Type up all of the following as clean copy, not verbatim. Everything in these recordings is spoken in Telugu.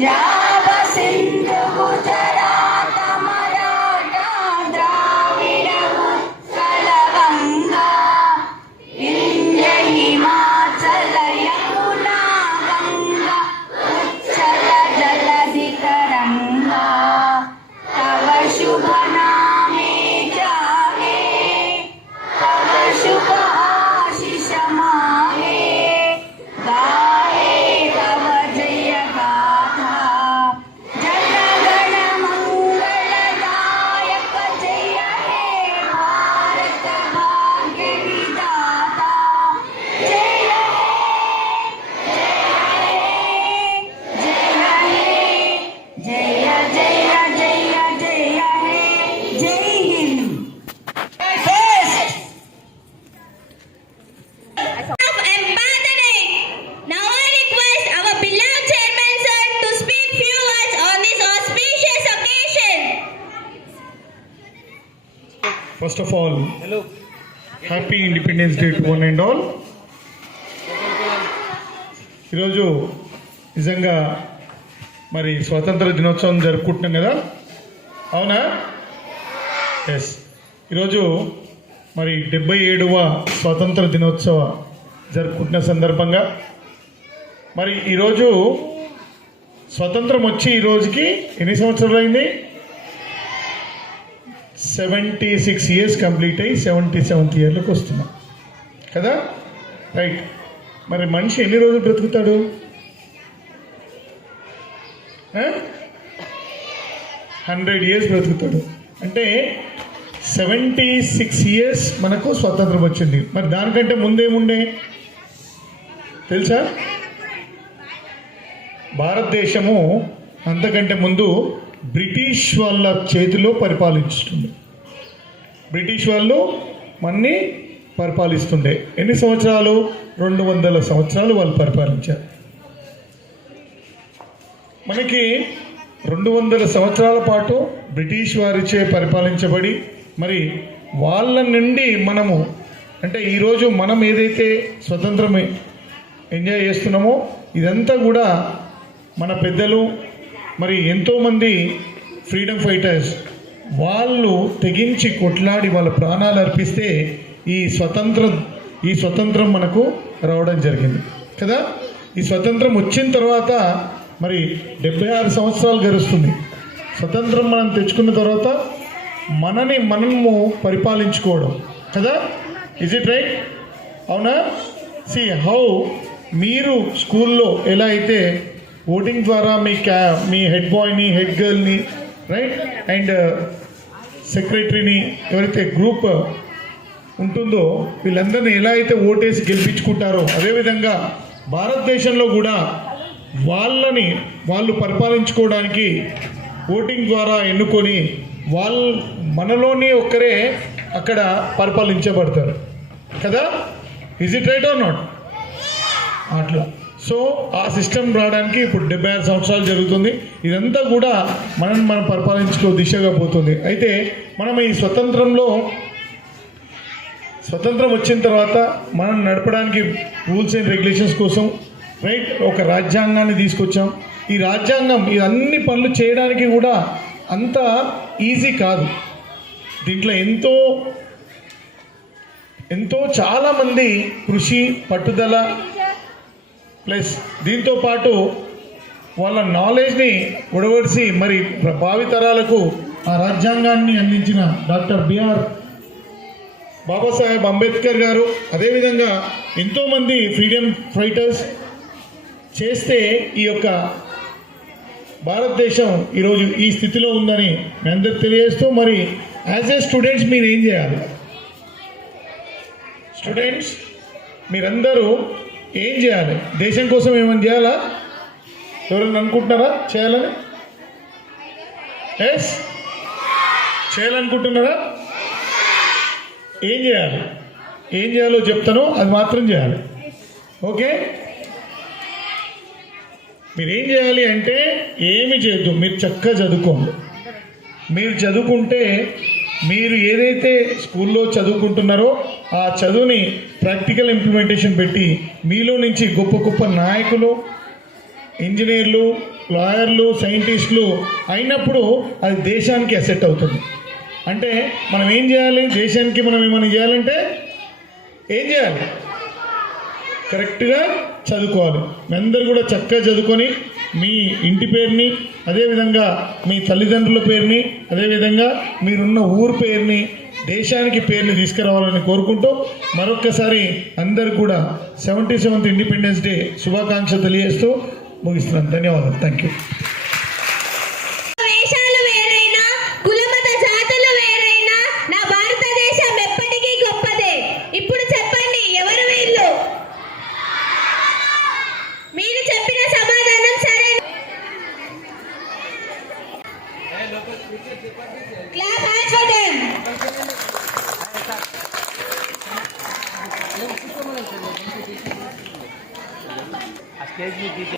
पंजाब सिंध गुजरात मराठा द्राविड उत्कल गंगा विंध्य हिमाचल यमुना गंगा उच्चल जलधि तरंगा तव शुभ नामे जागे तव शुभ आशीष माहे गाहे तव जय गाथा जन गण मंगलदायक जय हे भारत भाग्य विधाता जय हे जय जय जय जय जय हे जय Hind of empanelment. Now I request our beloved chairman sir to speak few words on this auspicious occasion. First of all, happy independence day to one and all. ఈరోజు నిజంగా మరి స్వాతంత్ర దినోత్సవం జరుపుకుంటున్నాం కదా, అవునా? ఎస్. ఈరోజు మరి 77వ స్వాతంత్ర దినోత్సవ జరుపుకుంటున్న సందర్భంగా మరి ఈరోజు స్వతంత్రం వచ్చి ఈ రోజుకి ఎన్ని సంవత్సరాలు అయింది? 76 ఇయర్స్ కంప్లీట్ అయ్యి 77th ఇయర్లోకి వస్తున్నాం కదా, రైట్. మరి మనిషి ఎన్ని రోజులు బ్రతుకుతాడు? 100 ఇయర్స్ బ్రతుకుతాడు. అంటే 76 ఇయర్స్ మనకు స్వతంత్రం వచ్చింది. మరి దానికంటే ముందేముండే తెలుసా? భారతదేశము అంతకంటే ముందు బ్రిటిష్ వాళ్ళ చేతిలో పరిపాలించుండే. బ్రిటిష్ వాళ్ళు మన్ని పరిపాలిస్తుండే. ఎన్ని సంవత్సరాలు? 200 సంవత్సరాలు వాళ్ళు పరిపాలించారు. మనకి 200 సంవత్సరాల పాటు బ్రిటిష్ వారిచే పరిపాలించబడి మరి వాళ్ళ నుండి మనము అంటే ఈరోజు మనం ఏదైతే స్వతంత్రం ఎంజాయ్ చేస్తున్నామో ఇదంతా కూడా మన పెద్దలు మరి ఎంతోమంది ఫ్రీడమ్ ఫైటర్స్ వాళ్ళు తెగించి కొట్లాడి వాళ్ళ ప్రాణాలు అర్పిస్తే ఈ స్వతంత్రం మనకు రావడం జరిగింది కదా. ఈ స్వతంత్రం వచ్చిన తర్వాత మరి 76 సంవత్సరాలు గడుస్తుంది. స్వతంత్రం మనం తెచ్చుకున్న తర్వాత మనము పరిపాలించుకోవడం కదా. Is it right? అవునా? సి హౌ మీరు స్కూల్లో ఎలా అయితే ఓటింగ్ ద్వారా మీ హెడ్ బాయ్ని హెడ్ గర్ల్ని రైట్ అండ్ సెక్రటరీని ఎవరైతే గ్రూప్ ఉంటుందో వీళ్ళందరినీ ఎలా అయితే ఓటేసి గెలిపించుకుంటారో అదేవిధంగా భారతదేశంలో కూడా వాళ్ళు పరిపాలించుకోవడానికి ఓటింగ్ ద్వారా ఎన్నుకొని మనలోని ఒక్కరే అక్కడ పరిపాలించబడతారు కదా. Is it right are not? అట్లా. సో ఆ సిస్టమ్ రావడానికి ఇప్పుడు 76 సంవత్సరాలు జరుగుతుంది. ఇదంతా కూడా మనం పరిపాలించుకో దిశగా పోతుంది. అయితే మనం ఈ స్వతంత్రం వచ్చిన తర్వాత మనం నడపడానికి రూల్స్ అండ్ రెగ్యులేషన్స్ కోసం రైట్ ఒక రాజ్యాంగాన్ని తీసుకొచ్చాం. ఈ రాజ్యాంగం ఇవన్నీ పనులు చేయడానికి కూడా అంత ఈజీ కాదు. దీంట్లో ఎంతో చాలామంది కృషి పట్టుదల ప్లస్ దీంతో పాటు వాళ్ళ నాలెడ్జ్ని ఒడవడిసి మరి భావితరాలకు ఆ రాజ్యాంగాన్ని అందించిన డాక్టర్ బిఆర్ బాబాసాహెబ్ అంబేద్కర్ గారు అదేవిధంగా ఎంతోమంది ఫ్రీడమ్ ఫైటర్స్ చేస్తే ఈ యొక్క భారతదేశం ఈరోజు ఈ స్థితిలో ఉందని మీ అందరికి తెలియజేస్తూ మరి యాజ్ ఏ స్టూడెంట్స్ మీరు ఏం చేయాలి? స్టూడెంట్స్ మీరందరూ ఏం చేయాలి? దేశం కోసం ఏమైనా చేయాలా? ఎవరైనా అనుకుంటున్నారా చేయాలని? ఎస్ చేయాలనుకుంటున్నారా? ఏం చేయాలి? ఏం చేయాలో చెప్తాను, అది మాత్రం చేయాలి. ఓకే? మీరేం చేయాలి అంటే ఏమి చేయొద్దు, మీరు చక్కగా చదువుకోండి. మీరు చదువుకుంటే మీరు ఏదైతే స్కూల్లో చదువుకుంటున్నారో ఆ చదువుని ప్రాక్టికల్ ఇంప్లిమెంటేషన్ పెట్టి మీలో నుంచి గొప్ప గొప్ప నాయకులు, ఇంజనీర్లు, లాయర్లు, సైంటిస్టులు అయినప్పుడు అది దేశానికి అసెట్ అవుతుంది. అంటే మనం ఏం చేయాలి? దేశానికి మనం ఏమైనా చేయాలంటే ఏం చేయాలి? కరెక్ట్గా చదువుకోవాలి. మీ అందరు కూడా చక్కగా చదువుకొని మీ ఇంటి పేరుని, అదేవిధంగా మీ తల్లిదండ్రుల పేరుని, అదేవిధంగా మీరున్న ఊరు పేరుని, దేశానికి పేరుని తీసుకురావాలని కోరుకుంటూ మరొక్కసారి అందరు కూడా 77th ఇండిపెండెన్స్ డే శుభాకాంక్షలు తెలియజేస్తూ ముగిస్తున్నాను. ధన్యవాదాలు. Thank you. వేషాలు వేరైనా, కులమత జాతులు వేరైనా నా భారతదేశం ఎప్పటికీ గొప్పదే. ఇప్పుడు చెప్పండి, ఎవరు వీళ్ళు? మీరు చెప్పిన సమాధానం సరే. Clap hands for them. Stage మీద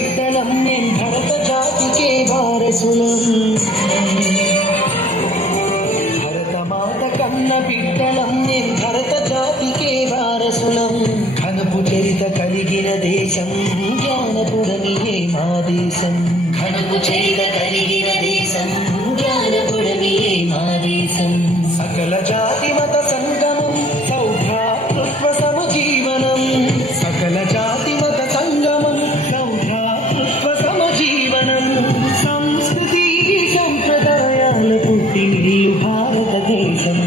బిడ్డలం మేం భరత జాతికే వారసులం భరతమాత కన్న బిడ్డలం మేం భరత జాతికే వారసులం ఘనపు చరిత కలిగిన దేశం జ్ఞానపురమియే మా దేశం ఘనపు చరిత కలిగిన దేశం జ్ఞానపురమియే మా దేశం సకల జాతి మత సంగమం సౌభ్రాతృత్వ సమజీవనం సకల జాతి మత సంగమం సౌభ్రాతృత్వ సమజీవనం సంస్కృతి సంప్రదాయాల పుట్టినిల్లు భారతదేశం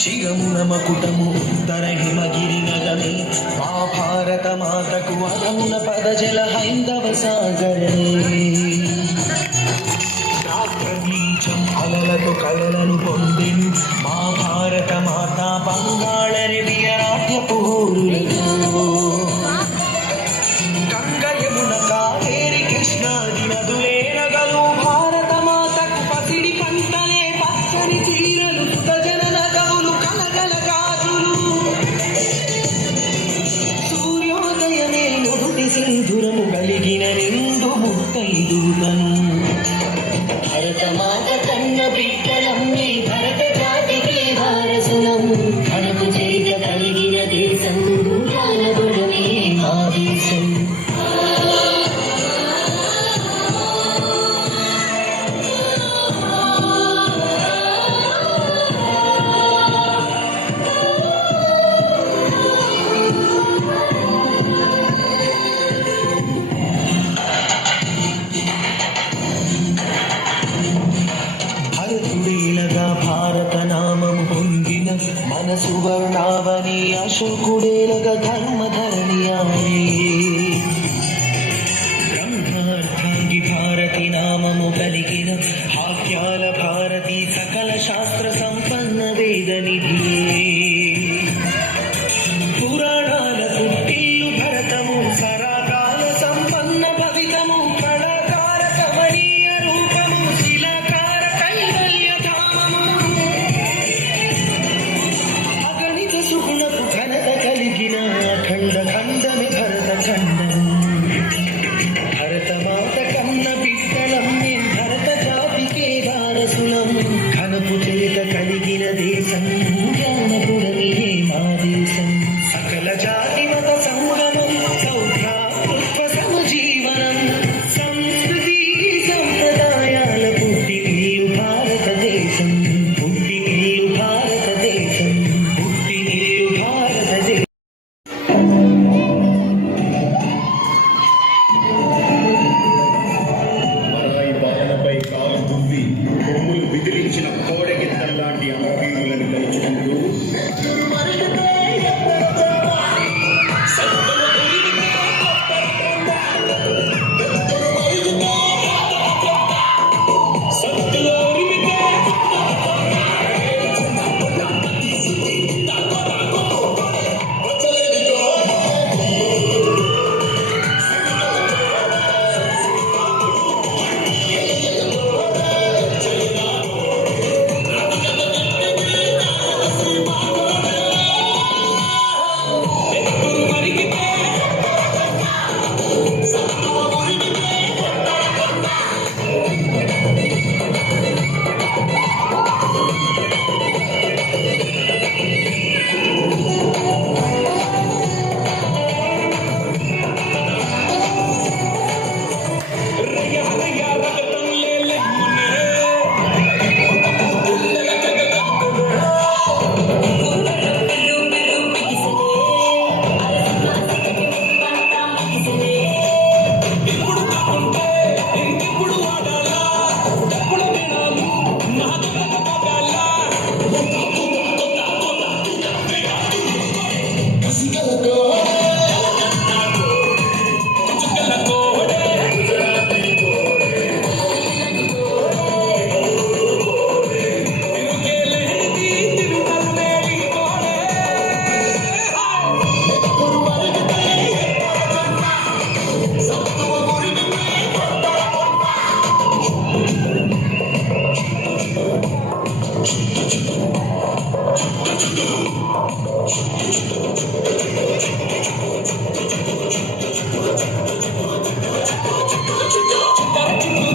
శిరమున మకుటము ఉత్తర హిమగిరి నగమే మా భారత మాతకు అరమున పదజల హైందవ సాగరమే రాగ్రమీచం అలలతో కలలను పొందిను మా భారత మాత బంగాళరివియ నాట్యపు హోరులతో గంగయమున కావేరి కృష్ణాది నదులే నగలు భారత మాతకు పసిడి పంటలే పచ్చని చీరలు సుతజన నగవులు కలగల గాజులు సూర్యోదయమే నుదుటి సింధురము కలిగిన నిండు ముత్తైదులను భరత మాత కన్న బిడ్డలం నీ భరత జాతికి వారసులం ఘనపు చరిత కలిగిన దేశం జ్ఞానపురమే మా దేశం భరతుడేలగా భారత నామము పొందిన మన సువర్ణావని అశోకుడేలగా ధర్మధరణియాయే బ్రహ్మార్థాంగి భారతి నామము కలిగిన హాస్యాల భారతి సకల శాస్త్ర సంపన్న వేదనిధియే పురాణాల పుట్టిల్లు భరతము సరాకాల సంపన్న భవితము కళాకార కమనీయ రూపము శిలాకార కైవల్య ధామము అగణిత సుగుణపు ఘనత కలిగిన అఖండ ఖండమే భరత ఖండము భరత మాత కన్న బిడ్డలం మేం భరత జాతికే వారసులం ఘనపు చరిత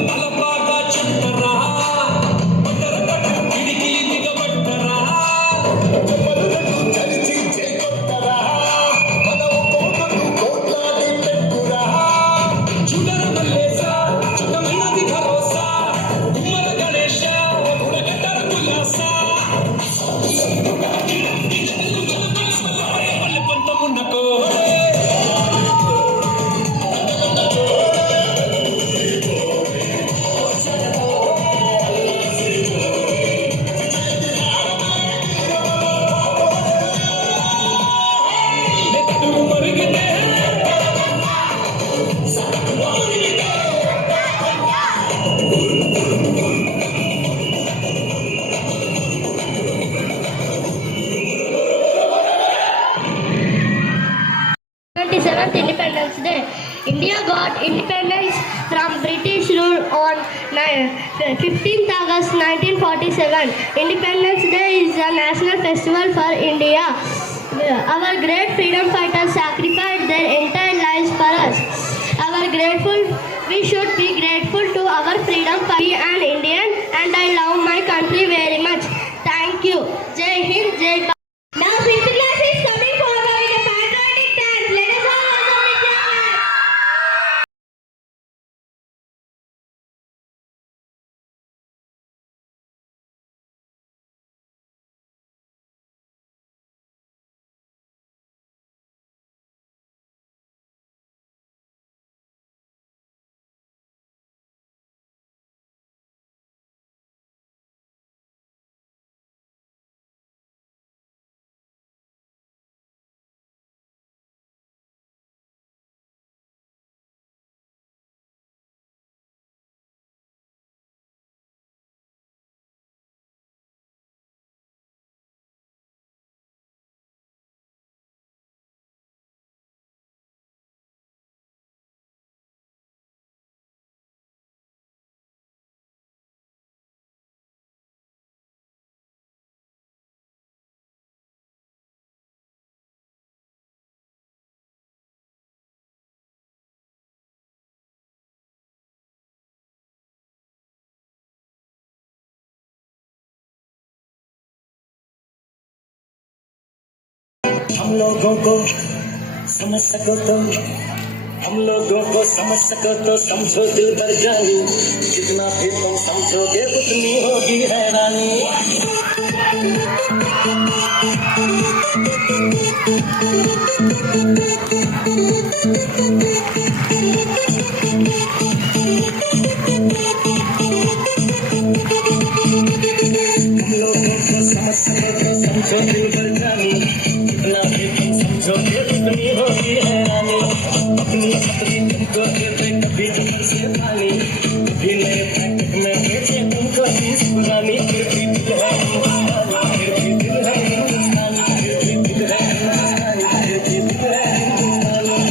తలపాగా చుట్టరా పిడికి దిగబట్టరా పలులకు కలిసి చేకొట్టరా మనవు కోటకు కోట్లాడి పెట్టురా చుడర మల్లేసా చుట్టమైనది భరోసా కుమ్మర గణేశ ఉడగట్టర కుల్లాసా పల్లె పంతమున్న కోడే Independence Day. India got independence from British rule on 15th August 1947. Independence Day is a national festival for India. Our great freedom fighters sacrificed their entire lives for us. We should be grateful to our freedom fighter and Indian, and I love my country very much. Thank you. Jai Hind, Jai Bharat. Now fifth class is coming forward with a patriotic dance. Let us all welcome with your claps. हम लोगों को समझ सको तो हम लोगों को समझ सको तो समझो दिल भर जानी जितना भी तुम समझोगे उतनी होगी हैरानी हम लोगों को समझ सको तो समझो दिल भर जानी जितना भी तुम समझोगे उतनी होगी हैरानी अपनी अपनी तुमको देते कभी नजर से पानी कभी नए पैकेट में बेचे तुमको चीज पुरानी फिर भी दिल है हिंदुस्तानी फिर भी दिल है हिंदुस्तानी फिर भी दिल है हिंदुस्तानी फिर भी दिल है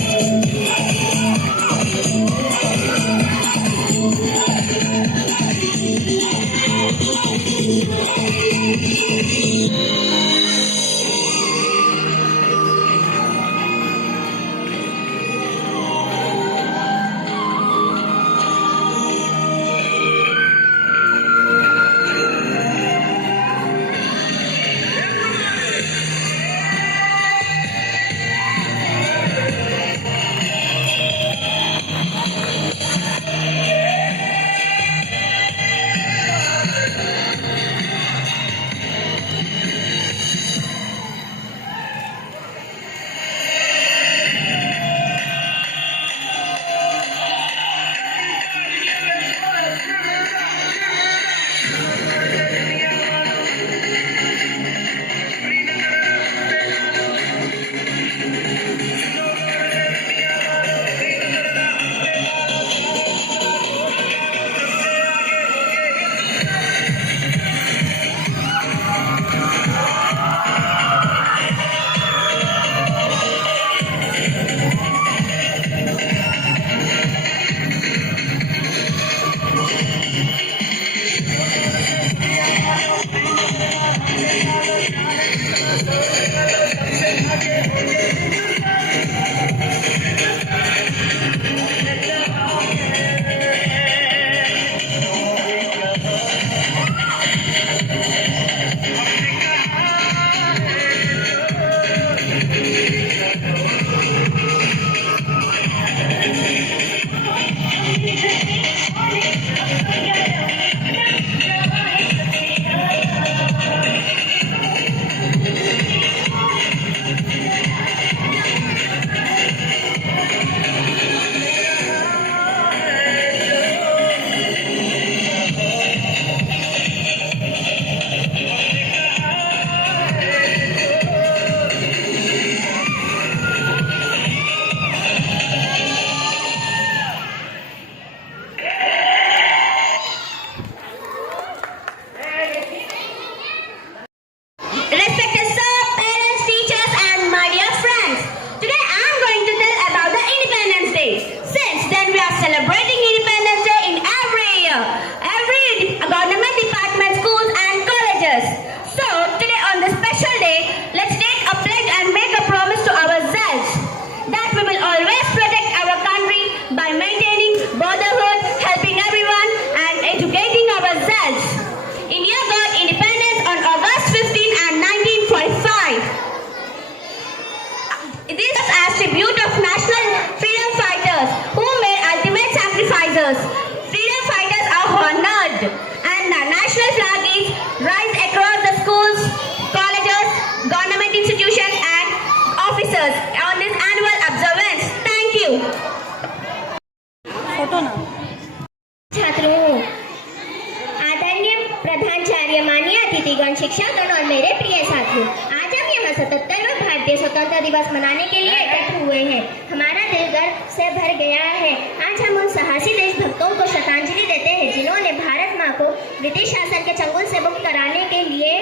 अतिथिगण, शिक्षकगण और मेरे प्रिय साथियों, आज हम यहाँ 77वां भारतीय स्वतंत्रता दिवस मनाने के लिए एकत्र हुए हैं। हमारा दिल गर्व से भर गया है। आज हम उन साहसी देशभक्तों को श्रद्धांजलि देते हैं जिन्होंने भारत माँ को ब्रिटिश शासन के चंगुल से मुक्त कराने के लिए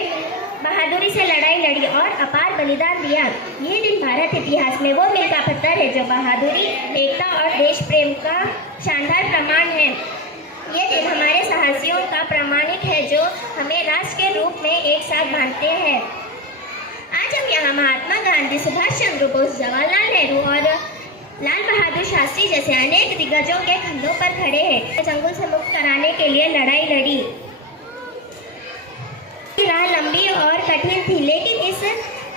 बहादुरी से लड़ाई लड़ी और अपार बलिदान दिया। ये दिन भारत इतिहास में वो मील का पत्थर है जो बहादुरी, एकता और देश प्रेम का शानदार प्रमाण है। ये दिन हमारे साहसियों का प्रमाणिक है जो हमें राष्ट्र के रूप में एक साथ बांधते हैं। आज हम यहाँ महात्मा गांधी, सुभाष चंद्र बोस, जवाहरलाल नेहरू और लाल बहादुर शास्त्री जैसे अनेक दिग्गजों के कंधों पर खड़े हैं। चंगुल से मुक्त कराने के लिए लड़ाई लड़ी। राह लंबी और कठिन थी, लेकिन इस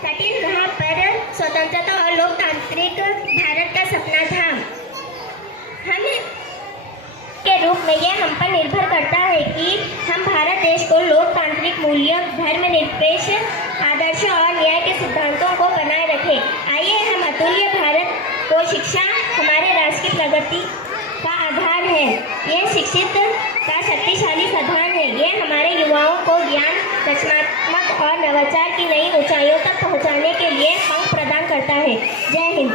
कठिन राह पर स्वतंत्रता और लोकतांत्रिक भारत का सपना था। हम के रूप में यह हम पर निर्भर करता है कि हम भारत देश को लोकतांत्रिक मूल्यों, धर्मनिरपेक्ष आदर्शों और न्याय के सिद्धांतों को बनाए रखें। आइए हम अतुल्य भारत को शिक्षा हमारे राष्ट्र की प्रगति का आधार है। यह शिक्षित का शक्तिशाली साधन है। यह हमारे युवाओं को ज्ञान, रचनात्मक और नवाचार की नई ऊंचाइयों तक पहुंचाने के लिए पंख प्रदान करता है। जय हिंद।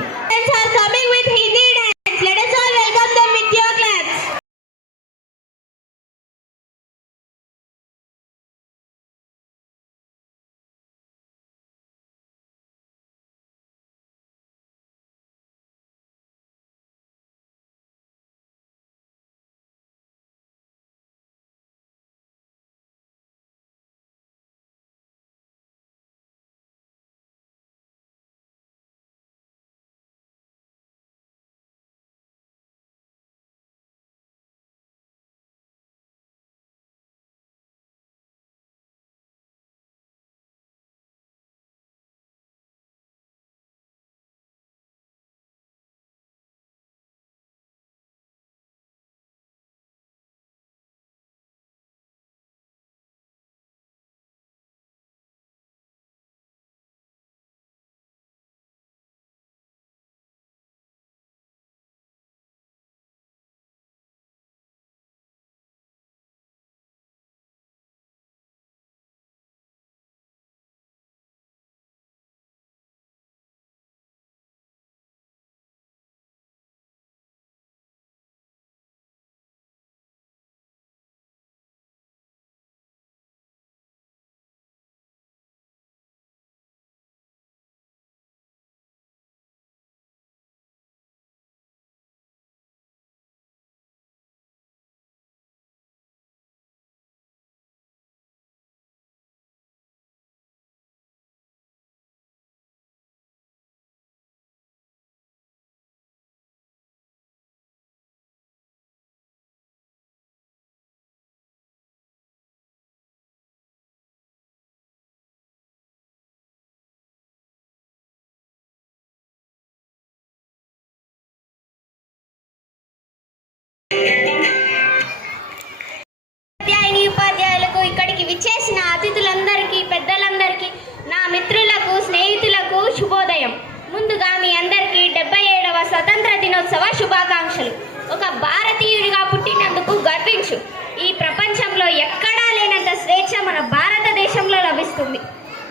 ఉపాధ్యాయులకు, ఇక్కడికి విచ్చేసిన అతిథులందరికీ, పెద్దలందరికీ, నా మిత్రులకు, స్నేహితులకు శుభోదయం. ముందుగా మీ అందరికీ 77వ స్వతంత్ర దినోత్సవ శుభాకాంక్షలు. ఒక భారతీయుడిగా పుట్టినందుకు గర్వించు. ఈ ప్రపంచంలో ఎక్కడా లేనంత స్వేచ్ఛ మన భారతదేశంలో లభిస్తుంది.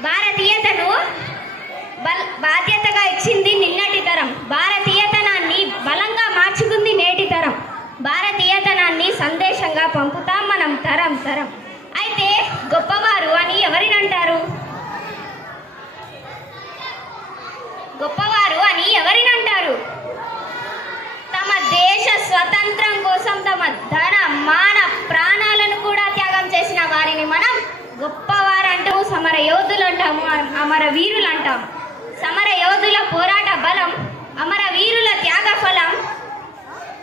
భారతీయతను బాధ్యతగా ఇచ్చింది నిన్నటి తరం. భారతీయతనాన్ని బలంగా మార్చుకుంది నేటి తరం. భారతీయతనాన్ని సందేశంగా పంపుతాం మనం తరం తరం. అయితే గొప్పవారు అని ఎవరినంటారు? గొప్పవారు అని ఎవరినంటారు? తమ దేశ స్వతంత్రం కోసం తమ ధన, మాన, ప్రాణాలను కూడా త్యాగం చేసిన వారిని మనం గొప్పవారు అంటాము. సమర యోధులు అంటాము, అమర వీరులు అంటాము. సమర యోధుల పోరాట బలం, అమర వీరుల త్యాగ ఫలం,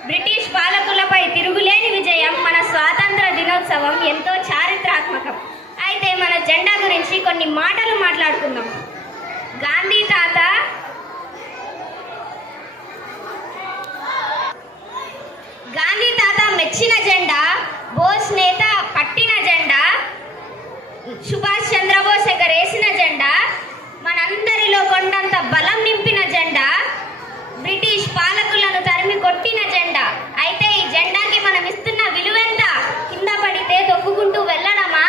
బ్రిటిష్ పాలకులపై తిరుగులేని విజయం. మన స్వాతంత్ర దినోత్సవం ఎంతో చారిత్రాత్మకం. అయితే మన జెండా గురించి కొన్ని మాటలు మాట్లాడుకుందాం. గాంధీ తాత మెచ్చిన జెండా, బోస్ నేత పట్టిన జెండా, సుభాష్ చంద్రబోస్ ఎగరేసిన జెండా, మనందరిలో కొండంత బలం నింపిన జెండా, బ్రిటిష్ పాలకులను తరిమి కొట్టిన జెండా. అయితే ఈ జెండాకి మనం ఇస్తున్న విలువెంత? కింద పడితే తొక్కుకుంటూ వెళ్ళడమా?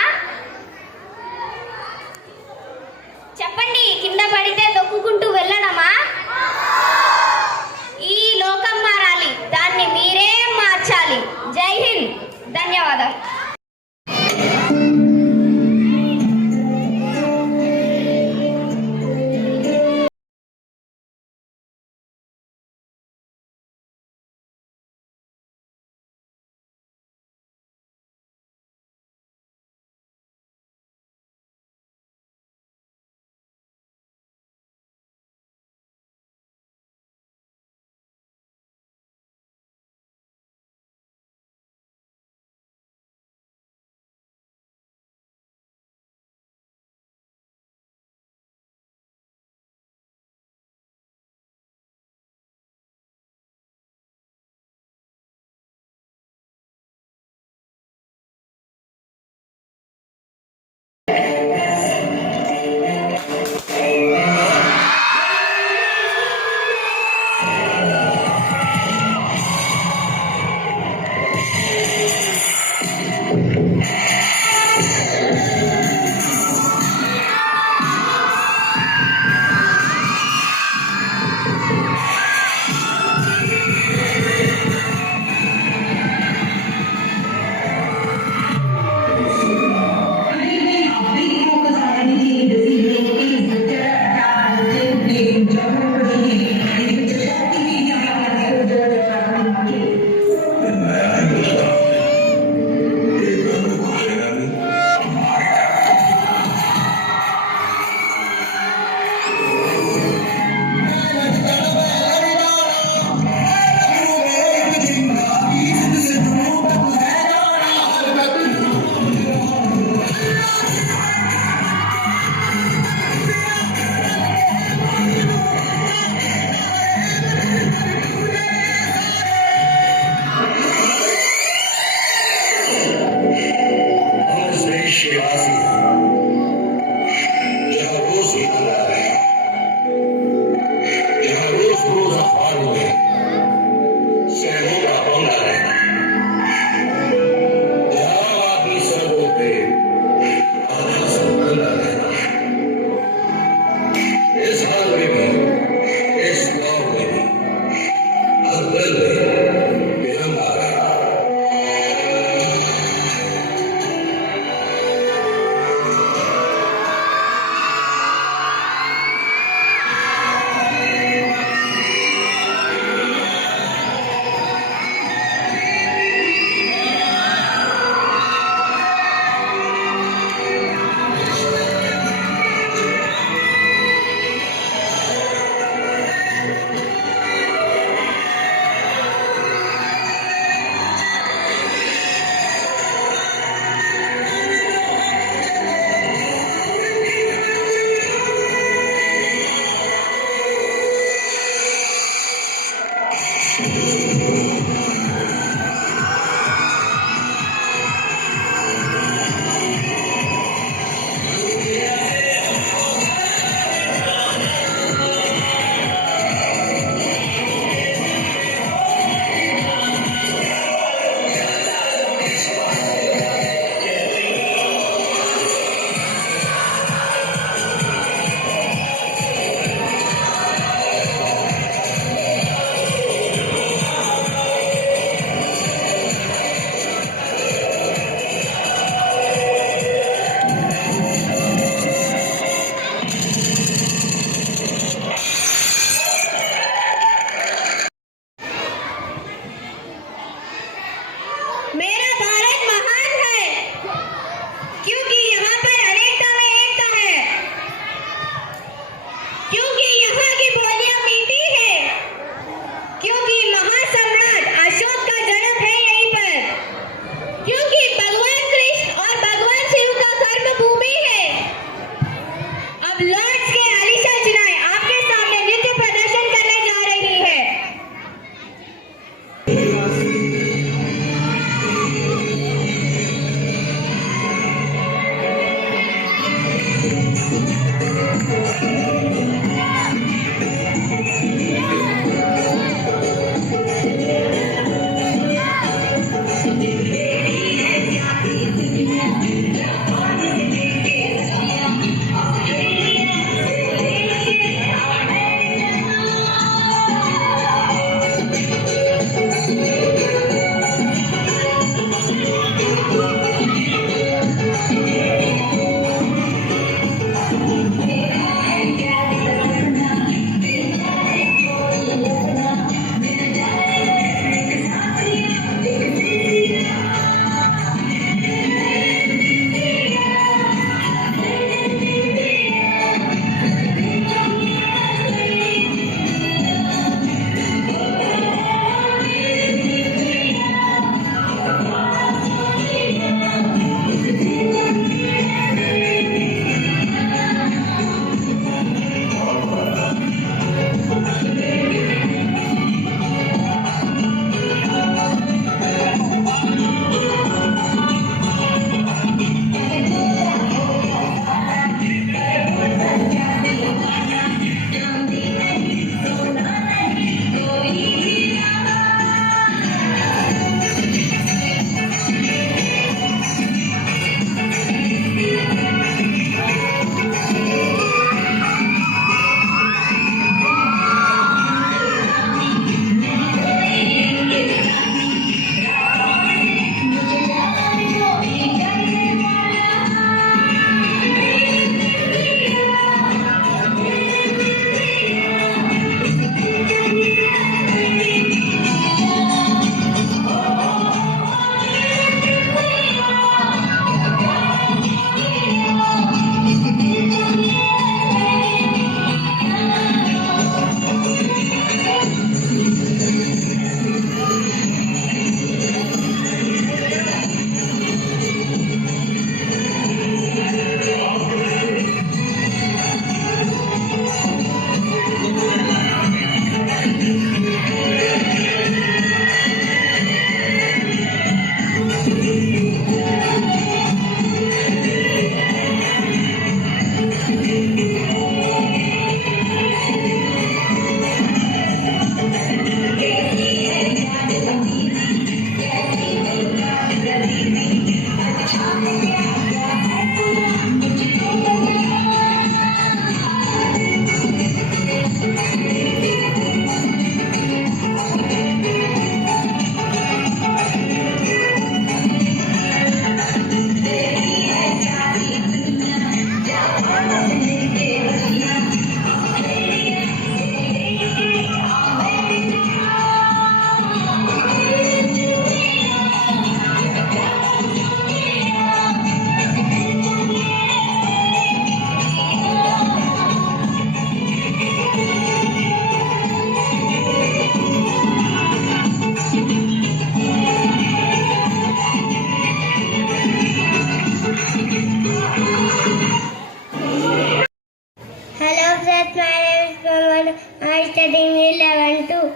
I study in 11 too.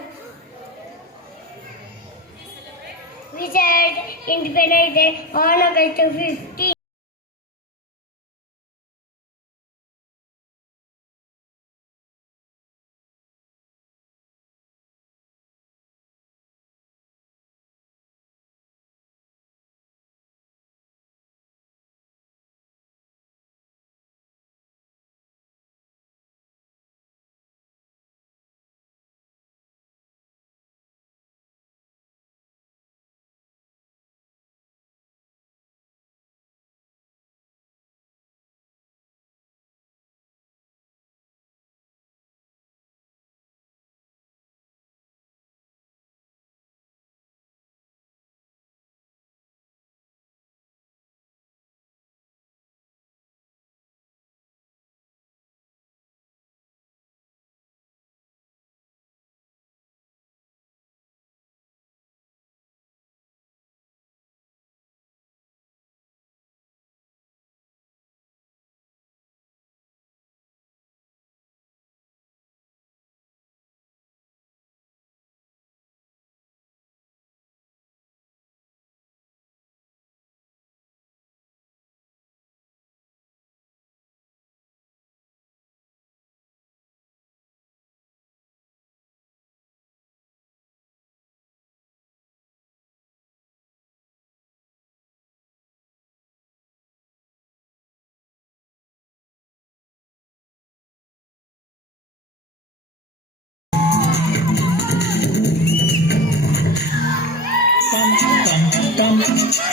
We said Independence Day on August 15.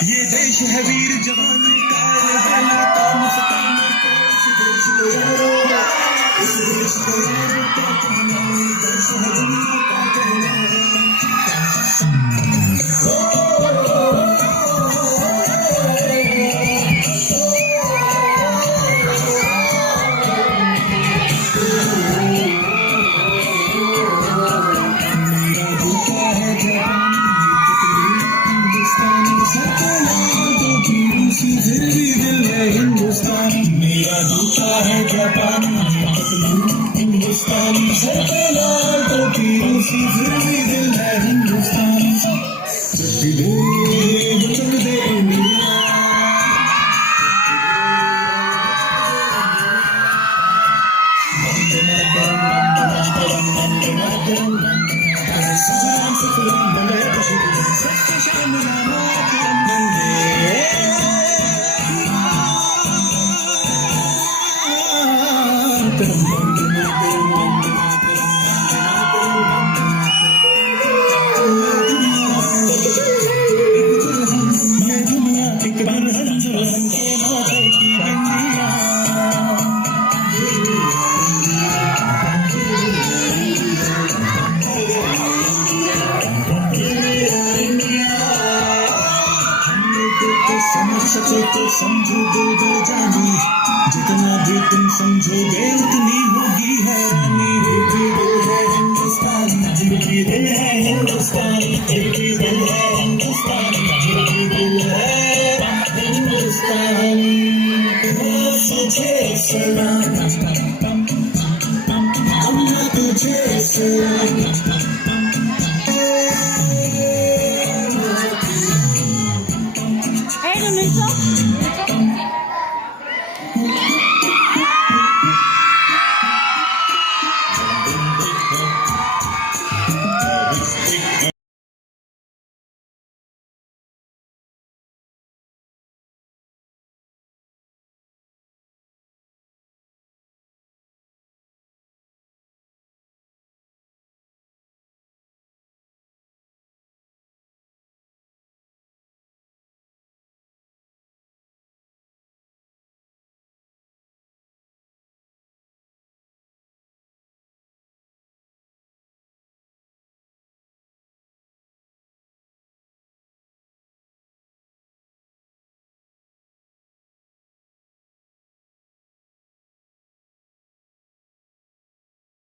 ये देश है वीर जवान का, है नेता मुस्कान का, इस देश को यारो, इस देश को यारो क्या कहना, देश है दुनिया का कहना। मेरा जूता है जापानी, हिंदुस्तानी से पहला तो रूसी, फिर भी दिल है हिंदुस्तानी। जब भी दे दे इंडिया, वंदे मातरम, वंदे मातरम, सलाम सलाम भले खुशी, सत्य शाम मातरम वंदे। समझ सके तो समझो दिल दर जानी, जितना भी तुम समझोगे उतनी होगी हैरानी। एक भी दिल है हिंदुस्तानी, दिल भी दिल है हिंदुस्तानी, दिल भी दिल है हिंदुस्तानी, दिल भी दिल है हिंदुस्तानी। तुझे सलाम।